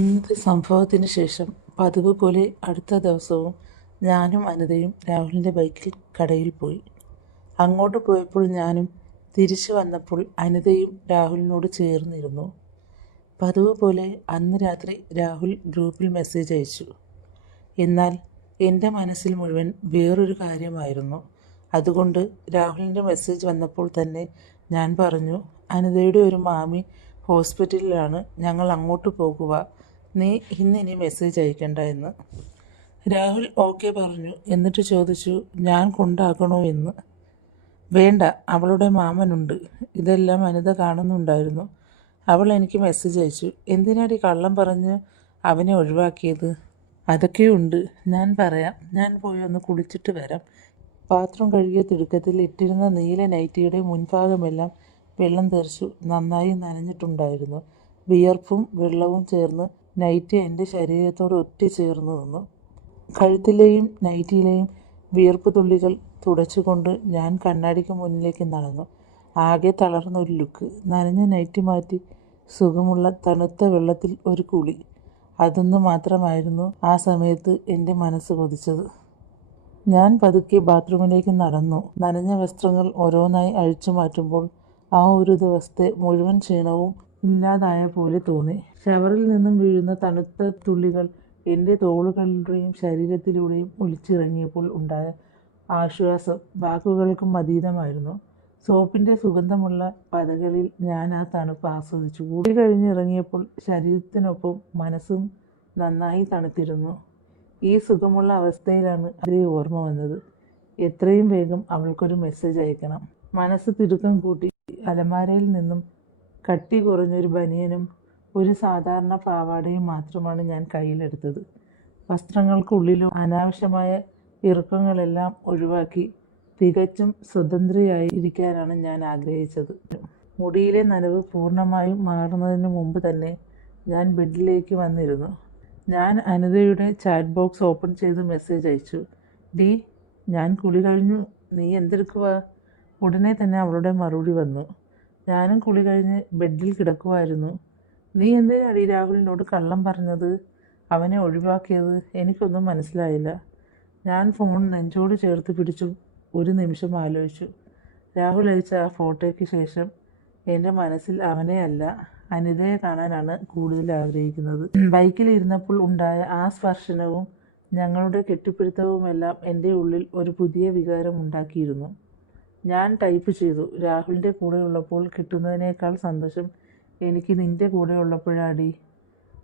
ഇന്നത്തെ സംഭവത്തിന് ശേഷം പതിവ് പോലെ അടുത്ത ദിവസവും ഞാനും അനിതയും രാഹുലിൻ്റെ ബൈക്കിൽ കടയിൽ പോയി. അങ്ങോട്ട് പോയപ്പോൾ ഞാനും തിരിച്ചു വന്നപ്പോൾ അനിതയും രാഹുലിനോട് ചേർന്നിരുന്നു. പതിവ് പോലെ അന്ന് രാത്രി രാഹുൽ ഗ്രൂപ്പിൽ മെസ്സേജ് അയച്ചു. എന്നാൽ എൻ്റെ മനസ്സിൽ മുഴുവൻ വേറൊരു കാര്യമായിരുന്നു. അതുകൊണ്ട് രാഹുലിൻ്റെ മെസ്സേജ് വന്നപ്പോൾ തന്നെ ഞാൻ പറഞ്ഞു, അനിതയുടെ ഒരു മാമി ഹോസ്പിറ്റലിലാണ്, ഞങ്ങൾ അങ്ങോട്ട് പോകുക, നീ ഇനി മെസ്സേജ് അയക്കണ്ട എന്ന്. രാഹുൽ ഓക്കെ പറഞ്ഞു. എന്നിട്ട് ചോദിച്ചു, ഞാൻ കൊണ്ടാക്കണോ എന്ന്. വേണ്ട, അവളുടെ മാമനുണ്ട്. ഇതെല്ലാം അനിത കാണുന്നുണ്ടായിരുന്നു. അവൾ എനിക്ക് മെസ്സേജ് അയച്ചു, എന്തിനാടി കള്ളം പറഞ്ഞ് അവനെ ഒഴിവാക്കിയത്? അതൊക്കെയുണ്ട്, ഞാൻ പറയാം. ഞാൻ പോയി ഒന്ന് കുളിച്ചിട്ട് വരാം. പാത്രം കഴുകിയ തിടുക്കത്തിൽ ഇട്ടിരുന്ന നീല നൈറ്റിയുടെ മുൻഭാഗമെല്ലാം വെള്ളം തെറിച്ചു നന്നായി നനഞ്ഞിട്ടുണ്ടായിരുന്നു. വിയർപ്പും വെള്ളവും ചേർന്ന് നൈറ്റി എൻ്റെ ശരീരത്തോട് ഒട്ടിച്ചേർന്ന് നിന്നു. കഴുത്തിലെയും നൈറ്റിയിലെയും വിയർപ്പ് തുള്ളികൾ തുടച്ചുകൊണ്ട് ഞാൻ കണ്ണാടിക്ക് മുന്നിലേക്ക് നടന്നു. ആകെ തളർന്നൊരു ലുക്ക്. നനഞ്ഞ നൈറ്റി മാറ്റി സുഖമുള്ള തണുത്ത വെള്ളത്തിൽ ഒരു കുളി. അതൊന്നു മാത്രമായിരുന്നു ആ സമയത്ത് എൻ്റെ മനസ്സ് കൊതിച്ചത്. ഞാൻ പതുക്കെ ബാത്റൂമിലേക്ക് നടന്നു. നനഞ്ഞ വസ്ത്രങ്ങൾ ഓരോന്നായി അഴിച്ചു മാറ്റുമ്പോൾ ആ ഒരു ദിവസത്തെ മുഴുവൻ ക്ഷീണവും ഇല്ലാതായ പോലെ തോന്നി. ഷവറിൽ നിന്നും വീഴുന്ന തണുത്ത തുള്ളികൾ എൻ്റെ തോളുകളുടെയും ശരീരത്തിലൂടെയും ഒലിച്ചിറങ്ങിയപ്പോൾ ഉണ്ടായ ആശ്വാസം വാക്കുകൾക്കും അതീതമായിരുന്നു. സോപ്പിൻ്റെ സുഗന്ധമുള്ള പതകളിൽ ഞാൻ ആ തണുപ്പ് ആസ്വദിച്ചു. കൂടി കഴിഞ്ഞിറങ്ങിയപ്പോൾ ശരീരത്തിനൊപ്പം മനസ്സും നന്നായി തണുത്തിരുന്നു. ഈ സുഖമുള്ള അവസ്ഥയിലാണ് അതിലെ ഓർമ്മ വന്നത്. എത്രയും വേഗം അവൾക്കൊരു മെസ്സേജ് അയക്കണം. മനസ്സ് തിടുക്കം കൂട്ടി അലമാരയിൽ നിന്നും കട്ടി കുറഞ്ഞൊരു ബനിയനും ഒരു സാധാരണ പാവാടയും മാത്രമാണ് ഞാൻ കയ്യിലെടുത്തത്. വസ്ത്രങ്ങൾക്കുള്ളിലും അനാവശ്യമായ ഇറുക്കങ്ങളെല്ലാം ഒഴിവാക്കി തികച്ചും സ്വതന്ത്രയായി ഇരിക്കാനാണ് ഞാൻ ആഗ്രഹിച്ചത്. മുടിയിലെ നനവ് പൂർണ്ണമായും മാറുന്നതിന് മുമ്പ് തന്നെ ഞാൻ ബെഡിലേക്ക് വന്നിരുന്നു. ഞാൻ അനിതയുടെ ചാറ്റ് ബോക്സ് ഓപ്പൺ ചെയ്ത് മെസ്സേജ് അയച്ചു. ഡി, ഞാൻ കുളി കഴിഞ്ഞു, നീ എന്തെടുക്കുക? ഉടനെ തന്നെ അവളുടെ മറുപടി വന്നു. ഞാനും കുളി കഴിഞ്ഞ് ബെഡിൽ കിടക്കുമായിരുന്നു. നീ എന്തിനാടി രാഹുലിനോട് കള്ളം പറഞ്ഞത്, അവനെ ഒഴിവാക്കിയത്? എനിക്കൊന്നും മനസ്സിലായില്ല. ഞാൻ ഫോൺ നെഞ്ചോട് ചേർത്ത് പിടിച്ചു ഒരു നിമിഷം ആലോചിച്ചു. രാഹുൽ അയച്ച ആ ഫോട്ടോയ്ക്ക് ശേഷം എൻ്റെ മനസ്സിൽ അവനെ അല്ല, അനിതയെ കാണാനാണ് കൂടുതൽ ആഗ്രഹിക്കുന്നത്. ബൈക്കിൽ ഇരുന്നപ്പോൾ ഉണ്ടായ ആ സ്പർശനവും ഞങ്ങളുടെ കെട്ടിപ്പിടുത്തവുമെല്ലാം എൻ്റെ ഉള്ളിൽ ഒരു പുതിയ വികാരം ഉണ്ടാക്കിയിരുന്നു. ഞാൻ ടൈപ്പ് ചെയ്തു, രാഹുലിൻ്റെ കൂടെ ഉള്ളപ്പോൾ കിട്ടുന്നതിനേക്കാൾ സന്തോഷം എനിക്ക് നിൻ്റെ കൂടെ ഉള്ളപ്പോഴാടി.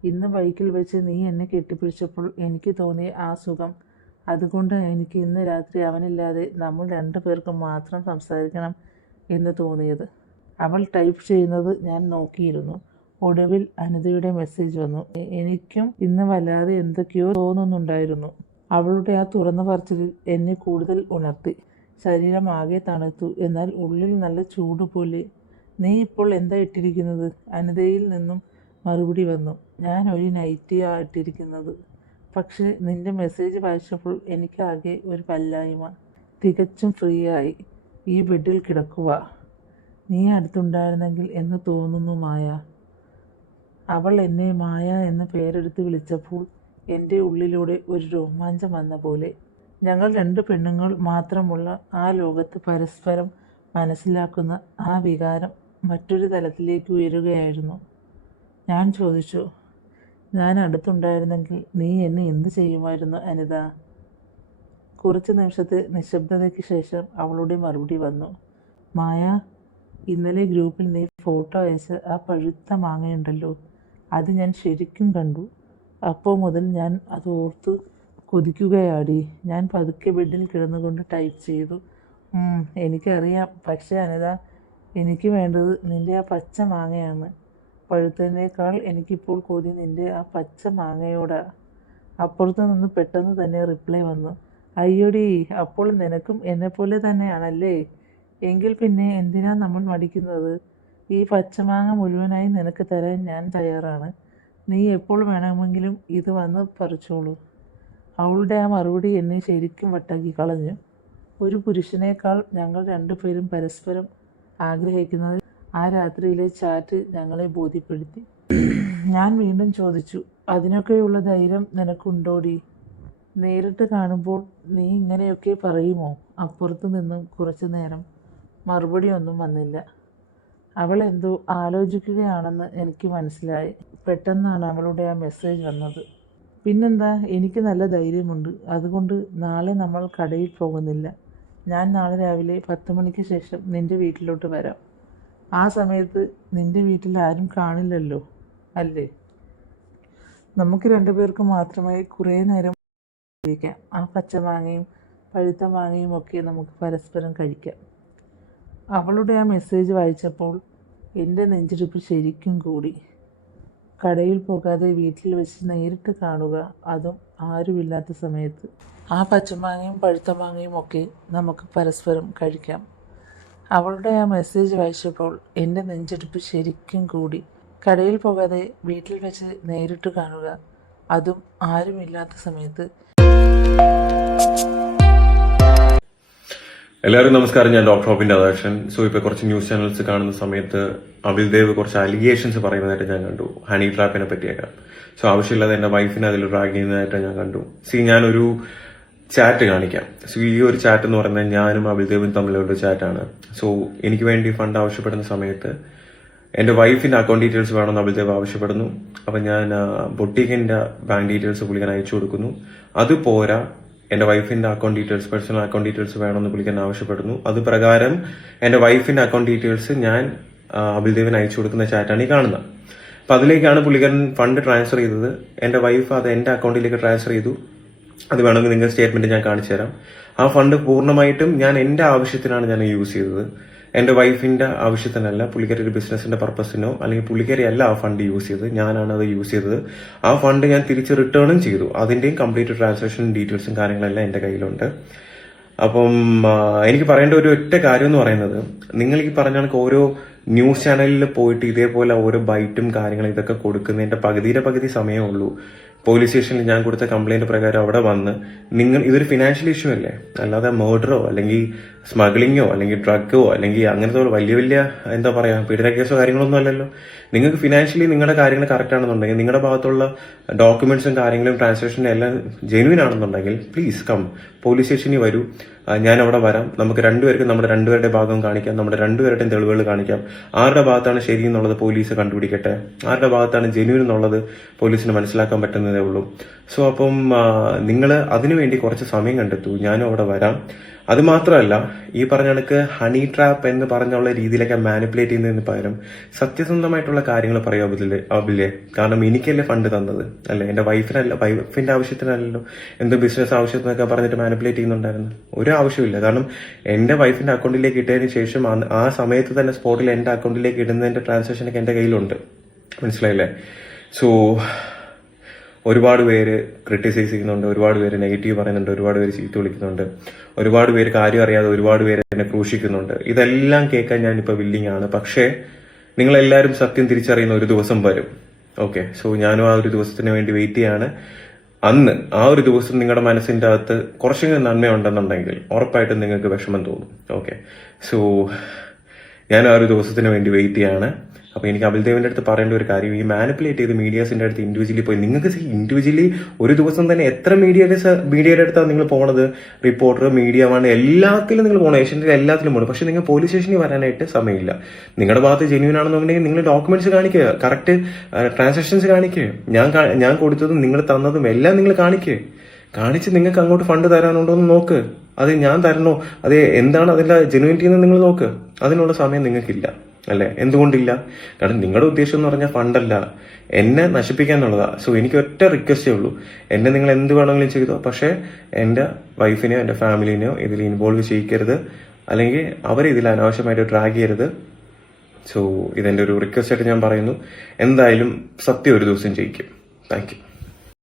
ഇന്ന് ബൈക്കിൽ വെച്ച് നീ എന്നെ കെട്ടിപ്പിടിച്ചപ്പോൾ എനിക്ക് തോന്നിയ ആ സുഖം, അതുകൊണ്ട് എനിക്ക് ഇന്ന് രാത്രി അവനില്ലാതെ നമ്മൾ രണ്ടു പേർക്കും മാത്രം സംസാരിക്കണം എന്ന് തോന്നിയത്. അവൾ ടൈപ്പ് ചെയ്യുന്നത് ഞാൻ നോക്കിയിരുന്നു. ഒടുവിൽ അനിതയുടെ മെസ്സേജ് വന്നു. എനിക്കും ഇന്ന് വല്ലാതെ എന്തൊക്കെയോ തോന്നുന്നുണ്ടായിരുന്നു. അവളുടെ ആ തുറന്നു പറച്ചിലിൽ എന്നെ കൂടുതൽ ഉണർത്തി. ശരീരം ആകെ തണുത്തു, എന്നാൽ ഉള്ളിൽ നല്ല ചൂട് പോലെ. നീ ഇപ്പോൾ എന്താ ഇട്ടിരിക്കുന്നത്? അനിതയിൽ നിന്നും മറുപടി വന്നു. ഞാൻ ഒരു നൈറ്റിയാ ഇട്ടിരിക്കുന്നത്. പക്ഷേ നിന്റെ മെസ്സേജ് വായിച്ചപ്പോൾ എനിക്കാകെ ഒരു വല്ലായ്മ. തികച്ചും ഫ്രീ ആയി ഈ ബെഡിൽ കിടക്കുക. നീ അടുത്തുണ്ടായിരുന്നെങ്കിൽ എന്ന് തോന്നുന്നു മായ. അവൾ എന്നെ മായ എന്ന പേരെടുത്ത് വിളിച്ചപ്പോൾ എൻ്റെ ഉള്ളിലൂടെ ഒരു രോമാഞ്ചം വന്ന പോലെ. ഞങ്ങൾ രണ്ട് പെണ്ണുങ്ങൾ മാത്രമുള്ള ആ ലോകത്ത് പരസ്പരം മനസ്സിലാക്കുന്ന ആ വികാരം മറ്റൊരു തലത്തിലേക്ക് ഉയരുകയായിരുന്നു. ഞാൻ ചോദിച്ചു, ഞാൻ അടുത്തുണ്ടായിരുന്നെങ്കിൽ നീ എന്നെ എന്ത് ചെയ്യുമായിരുന്നു അനിത? കുറച്ച് നിമിഷത്തെ നിശബ്ദതയ്ക്ക് ശേഷം അവളുടെ മറുപടി വന്നു. മായ, ഇന്നലെ ഗ്രൂപ്പിൽ നീ ഫോട്ടോ അയച്ച ആ പഴുത്ത മാങ്ങയുണ്ടല്ലോ, അത് ഞാൻ ശരിക്കും കണ്ടു. അപ്പോൾ മുതൽ ഞാൻ അത് ഓർത്ത് കൊതിക്കുകയാടി. ഞാൻ പതുക്കെ ബെഡിൽ കിടന്നുകൊണ്ട് ടൈപ്പ് ചെയ്തു. എനിക്കറിയാം, പക്ഷേ അനിത, എനിക്ക് വേണ്ടത് നിൻ്റെ ആ പച്ച മാങ്ങയാണ്. പഴുത്തതിനേക്കാൾ എനിക്കിപ്പോൾ കൊതി നിൻ്റെ ആ പച്ച മാങ്ങയോടാ. അപ്പുറത്ത് നിന്ന് പെട്ടെന്ന് തന്നെ റിപ്ലൈ വന്നു. അയ്യോടി, അപ്പോൾ നിനക്കും എന്നെപ്പോലെ തന്നെയാണല്ലേ? എങ്കിൽ പിന്നെ എന്തിനാ നമ്മൾ മടിക്കുന്നത്? ഈ പച്ചമാങ്ങ മുഴുവനായി നിനക്ക് തരാൻ ഞാൻ തയ്യാറാണ്. നീ എപ്പോൾ വേണമെങ്കിലും ഇത് വന്ന് പറിച്ചോളൂ. അവളുടെ ആ മറുപടി എന്നെ ശരിക്കും വട്ടാക്കി കളഞ്ഞു. ഒരു പുരുഷനേക്കാൾ ഞങ്ങൾ രണ്ടുപേരും പരസ്പരം ആഗ്രഹിക്കുന്നത് ആ രാത്രിയിലെ ചാറ്റ് ഞങ്ങളെ ബോധ്യപ്പെടുത്തി. ഞാൻ വീണ്ടും ചോദിച്ചു, അതിനൊക്കെയുള്ള ധൈര്യം നിനക്കുണ്ടോടി? നേരിട്ട് കാണുമ്പോൾ നീ ഇങ്ങനെയൊക്കെ പറയുമോ? അപ്പുറത്തു നിന്നും കുറച്ചു നേരം മറുപടിയൊന്നും വന്നില്ല. അവൾ എന്തോ ആലോചിക്കുകയാണെന്ന് എനിക്ക് മനസ്സിലായി. പെട്ടെന്നാണ് അവളുടെ ആ മെസ്സേജ് വന്നത്. പിന്നെന്താ, എനിക്ക് നല്ല ധൈര്യമുണ്ട്. അതുകൊണ്ട് നാളെ നമ്മൾ കടയിൽ പോകുന്നില്ല. ഞാൻ നാളെ രാവിലെ 10 മണിക്ക് ശേഷം നിൻ്റെ വീട്ടിലോട്ട് വരാം. ആ സമയത്ത് നിൻ്റെ വീട്ടിൽ ആരും കാണില്ലല്ലോ, അല്ലേ? നമുക്ക് 2 പേർക്ക് മാത്രമായി കുറേ നേരം കഴിക്കാം. ആ പച്ചമാങ്ങയും പഴുത്ത മാങ്ങയും ഒക്കെ നമുക്ക് പരസ്പരം കഴിക്കാം. അവളുടെ ആ മെസ്സേജ് വായിച്ചപ്പോൾ എൻ്റെ നെഞ്ചിടിപ്പ് ശരിക്കും കൂടി. കടയിൽ പോകാതെ വീട്ടിൽ വെച്ച് നേരിട്ട് കാണുക, അതും ആരുമില്ലാത്ത സമയത്ത്. ആ പച്ചമാങ്ങയും പഴുത്ത മാങ്ങയും ഒക്കെ നമുക്ക് പരസ്പരം കഴിക്കാം. അവളുടെ ആ മെസ്സേജ് വായിച്ചപ്പോൾ എൻ്റെ നെഞ്ചിടിപ്പ് ശരിക്കും കൂടി. കടയിൽ പോകാതെ വീട്ടിൽ വെച്ച് നേരിട്ട് കാണുക, അതും ആരുമില്ലാത്ത സമയത്ത്. എല്ലാവരും നമസ്കാരം. ഞാൻ ഡോക്ടർ ഹോപ്പിന്റെ അദാക്ഷൻ. സോ ഇപ്പൊ കുറച്ച് ന്യൂസ് ചാനൽസ് കാണുന്ന സമയത്ത് അബിൽ ദേവ് കുറച്ച് അലിഗേഷൻസ് പറയുന്നതായിട്ട് ഞാൻ കണ്ടു, ഹണി ട്രാപ്പിനെ പറ്റിയൊക്കെ. സോ ആവശ്യമില്ലാതെ എന്റെ വൈഫിനെ അതിൽ ഡ്രാഗ് ചെയ്യുന്നതായിട്ട് ഞാൻ കണ്ടു. ഞാനൊരു ചാറ്റ് കാണിക്കാം. സോ ഈ ഒരു ചാറ്റ് എന്ന് പറയുന്നത് ഞാനും അബിൽ ദേവും തമ്മിലുള്ള ചാറ്റാണ്. സോ എനിക്ക് വേണ്ടി ഫണ്ട് ആവശ്യപ്പെടുന്ന സമയത്ത് എന്റെ വൈഫിന്റെ അക്കൗണ്ട് ഡീറ്റെയിൽസ് വേണമെന്ന് അബിൽ ദേവ് ആവശ്യപ്പെടുന്നു. അപ്പൊ ഞാൻ ബൊട്ടീക്കിന്റെ ബാങ്ക് ഡീറ്റെയിൽസ് പുള്ളിക്കാൻ അയച്ചു കൊടുക്കുന്നു. അത് പോരാ, എന്റെ വൈഫിന്റെ account details, personal account details വേണമെന്ന് പുള്ളിക്കാൻ ആവശ്യപ്പെടുന്നു. അത് പ്രകാരം എന്റെ വൈഫിന്റെ അക്കൗണ്ട് ഡീറ്റെയിൽസ് ഞാൻ അബിൽ ദേവിന് അയച്ചു കൊടുക്കുന്ന ചാറ്റാണ് ഈ കാണുന്നത്. അപ്പൊ അതിലേക്കാണ് പുള്ളിക്കാരൻ ഫണ്ട് ട്രാൻസ്ഫർ ചെയ്തത്. എന്റെ വൈഫ് അത് എന്റെ അക്കൗണ്ടിലേക്ക് ട്രാൻസ്ഫർ ചെയ്തു. അത് വേണമെങ്കിൽ നിങ്ങൾക്ക് സ്റ്റേറ്റ്മെന്റ് ഞാൻ കാണിച്ചു തരാം. ആ ഫണ്ട് പൂർണ്ണമായിട്ടും ഞാൻ എന്റെ ആവശ്യത്തിനാണ് ഞാൻ യൂസ് ചെയ്തത്. എന്റെ വൈഫിന്റെ ആവശ്യത്തിനല്ല, പുള്ളിക്കാരി ഒരു ബിസിനസിന്റെ പർപ്പസിനോ അല്ലെങ്കിൽ പുള്ളിക്കാരി അല്ല ആ ഫണ്ട് യൂസ് ചെയ്തത്, ഞാനാണ് അത് യൂസ് ചെയ്തത്. ആ ഫണ്ട് ഞാൻ തിരിച്ച് റിട്ടേണും ചെയ്തു. അതിന്റെയും കംപ്ലീറ്റ് ട്രാൻസാക്ഷൻ ഡീറ്റെയിൽസും കാര്യങ്ങളെല്ലാം എന്റെ കയ്യിലുണ്ട്. അപ്പം എനിക്ക് പറയേണ്ട ഒരു ഒറ്റ കാര്യം എന്ന് പറയുന്നത്, നിങ്ങൾ ഈ പറഞ്ഞ കണക്ക് ഓരോ ന്യൂസ് ചാനലിൽ പോയിട്ട് ഇതേപോലെ ഓരോ ബൈറ്റും കാര്യങ്ങളും ഇതൊക്കെ കൊടുക്കുന്നതിന്റെ പകുതി സമയമേ ഉള്ളൂ. പോലീസ് സ്റ്റേഷനിൽ ഞാൻ കൊടുത്ത കംപ്ലൈന്റ് പ്രകാരം അവിടെ വന്ന് നിങ്ങൾ ഇതൊരു ഫിനാൻഷ്യൽ ഇഷ്യൂ അല്ലേ, അല്ലാതെ മർഡറോ അല്ലെങ്കിൽ സ്മഗ്ലിങ്ങോ അല്ലെങ്കിൽ ഡ്രഗോ അല്ലെങ്കിൽ അങ്ങനത്തെ വലിയ എന്താ പറയാ പീഡന കേസോ കാര്യങ്ങളൊന്നും അല്ലല്ലോ. നിങ്ങൾക്ക് ഫിനാൻഷ്യലി നിങ്ങളുടെ കാര്യങ്ങൾ കറക്റ്റ് ആണെന്നുണ്ടെങ്കിൽ, നിങ്ങളുടെ ഭാഗത്തുള്ള ഡോക്യുമെന്റ്സും കാര്യങ്ങളും ട്രാൻസാക്ഷനും എല്ലാം ജെന്യൂൻ ആണെന്നുണ്ടെങ്കിൽ പ്ലീസ് കം, പോലീസ് സ്റ്റേഷനിൽ വരൂ. ഞാൻ അവിടെ വരാം. നമുക്ക് രണ്ടുപേർക്കും നമ്മുടെ രണ്ടുപേരുടെ ഭാഗം കാണിക്കാം, നമ്മുടെ രണ്ടുപേരുടെയും തെളിവുകൾ കാണിക്കാം. ആരുടെ ഭാഗത്താണ് ശരി എന്നുള്ളത് പോലീസ് കണ്ടുപിടിക്കട്ടെ, ആരുടെ ഭാഗത്താണ് ജെന്യൂൻ എന്നുള്ളത് പോലീസിന് മനസ്സിലാക്കാൻ പറ്റുന്നതേ ഉള്ളൂ. സോ അപ്പം നിങ്ങൾ അതിനുവേണ്ടി കുറച്ച് സമയം കണ്ടെത്തൂ. ഞാനും അവിടെ വരാം. അത് മാത്രമല്ല, ഈ പറഞ്ഞ കണക്ക് ഹണി ട്രാപ്പ് എന്ന് പറഞ്ഞുള്ള രീതിയിലൊക്കെ മാനിപ്പുലേറ്റ് ചെയ്യുന്നതിന് പകരം സത്യസന്ധമായിട്ടുള്ള കാര്യങ്ങൾ പറയാം അബിലെ. കാരണം എനിക്കല്ലേ ഫണ്ട് തന്നത്, അല്ലെ? എന്റെ വൈഫിന്റെ ആവശ്യത്തിനല്ലല്ലോ. എന്തോ ബിസിനസ് ആവശ്യത്തിനൊക്കെ പറഞ്ഞിട്ട് മാനിപ്പുലേറ്റ് ചെയ്യുന്നുണ്ടായിരുന്നു. ഒരു ആവശ്യമില്ല. കാരണം എന്റെ വൈഫിന്റെ അക്കൗണ്ടിലേക്ക് ഇട്ടതിന് ശേഷം ആ സമയത്ത് തന്നെ സ്പോട്ടിൽ എന്റെ അക്കൗണ്ടിലേക്ക് ഇടുന്നതിന്റെ ട്രാൻസാക്ഷനൊക്കെ എന്റെ കയ്യിലുണ്ട്. മനസ്സിലായില്ലേ? സോ ഒരുപാട് പേര് ക്രിട്ടിസൈസ് ചെയ്യുന്നുണ്ട്, ഒരുപാട് പേര് നെഗറ്റീവ് പറയുന്നുണ്ട്, ഒരുപാട് പേര് ചീത്ത വിളിക്കുന്നുണ്ട്, ഒരുപാട് പേര് കാര്യം അറിയാതെ ഒരുപാട് പേര് എന്നെ ക്രൂശിക്കുന്നുണ്ട്. ഇതെല്ലാം കേൾക്കാൻ ഞാനിപ്പോ വില്ലിങ് ആണ്. പക്ഷേ നിങ്ങളെല്ലാവരും സത്യം തിരിച്ചറിയുന്ന ഒരു ദിവസം വരും. ഓക്കെ, സോ ഞാനും ആ ഒരു ദിവസത്തിന് വേണ്ടി വെയിറ്റ് ചെയ്യാണ്. അന്ന് ആ ഒരു ദിവസം നിങ്ങളുടെ മനസ്സിന്റെ അകത്ത് കുറച്ചെങ്കിലും നന്മയുണ്ടെന്നുണ്ടെങ്കിൽ ഉറപ്പായിട്ടും നിങ്ങൾക്ക് വിഷമം തോന്നും. ഓക്കെ, സോ ഞാൻ ആ ഒരു ദിവസത്തിന് വേണ്ടി വെയിറ്റ് ചെയ്യാണ്. അപ്പൊ എനിക്ക് അബിൽ ദേവിന്റെ അടുത്ത് പറയേണ്ട ഒരു കാര്യം, ഈ മാനിപ്പുലേറ്റ് ചെയ്ത് മീഡിയാസിന്റെ അടുത്ത് ഇൻഡിവിജ്വലി പോയി, നിങ്ങൾക്ക് ഇൻഡിവിജ്വലി ഒരു ദിവസം തന്നെ എത്ര മീഡിയയുടെ അടുത്താണ് നിങ്ങൾ പോണത്? റിപ്പോർട്ടർ, മീഡിയ വൺ, എല്ലാത്തിലും നിങ്ങൾ പോകണം, ഏഷ്യൻ്റെ എല്ലാത്തിലും പോകണം. പക്ഷെ നിങ്ങൾ പോലീസ് സ്റ്റേഷനിൽ വരാനായിട്ട് സമയമില്ല. നിങ്ങളുടെ ഭാഗത്ത് ജെന്യൂൻ ആണെന്നുണ്ടെങ്കിൽ നിങ്ങൾ ഡോക്യുമെന്റ്സ് കാണിക്കുക, കറക്റ്റ് ട്രാൻസാക്ഷൻസ് കാണിക്കുക, ഞാൻ കൊടുത്തതും നിങ്ങൾ തന്നതും എല്ലാം നിങ്ങൾ കാണിച്ച് നിങ്ങൾക്ക് അങ്ങോട്ട് ഫണ്ട് തരാനുണ്ടോ എന്ന് നോക്ക്. അത് ഞാൻ തരണോ, അത് എന്താണ് അതിന്റെ ജെന്യൂനിറ്റി എന്ന് നിങ്ങൾ നോക്ക്. അതിനുള്ള സമയം നിങ്ങൾക്കില്ല, അല്ലെ? എന്തുകൊണ്ടില്ല? കാരണം നിങ്ങളുടെ ഉദ്ദേശം എന്ന് പറഞ്ഞാൽ ഫണ്ടല്ല, എന്നെ നശിപ്പിക്കാൻ എന്നുള്ളതാ. സോ എനിക്ക് ഒറ്റ റിക്വസ്റ്റേ ഉള്ളൂ, എന്നെ നിങ്ങൾ എന്ത് വേണമെങ്കിലും ചെയ്തോ, പക്ഷെ എന്റെ വൈഫിനെയോ എന്റെ ഫാമിലിനെയോ ഇതിൽ ഇൻവോൾവ് ചെയ്യിക്കരുത്, അല്ലെങ്കിൽ അവരെ ഇതിൽ അനാവശ്യമായിട്ട് ഡ്രാഗ് ചെയ്യരുത്. സോ ഇതെന്റെ ഒരു റിക്വസ്റ്റ് ആയിട്ട് ഞാൻ പറയുന്നു. എന്തായാലും സത്യം ഒരു ദിവസം ജയിക്കും. Thank you.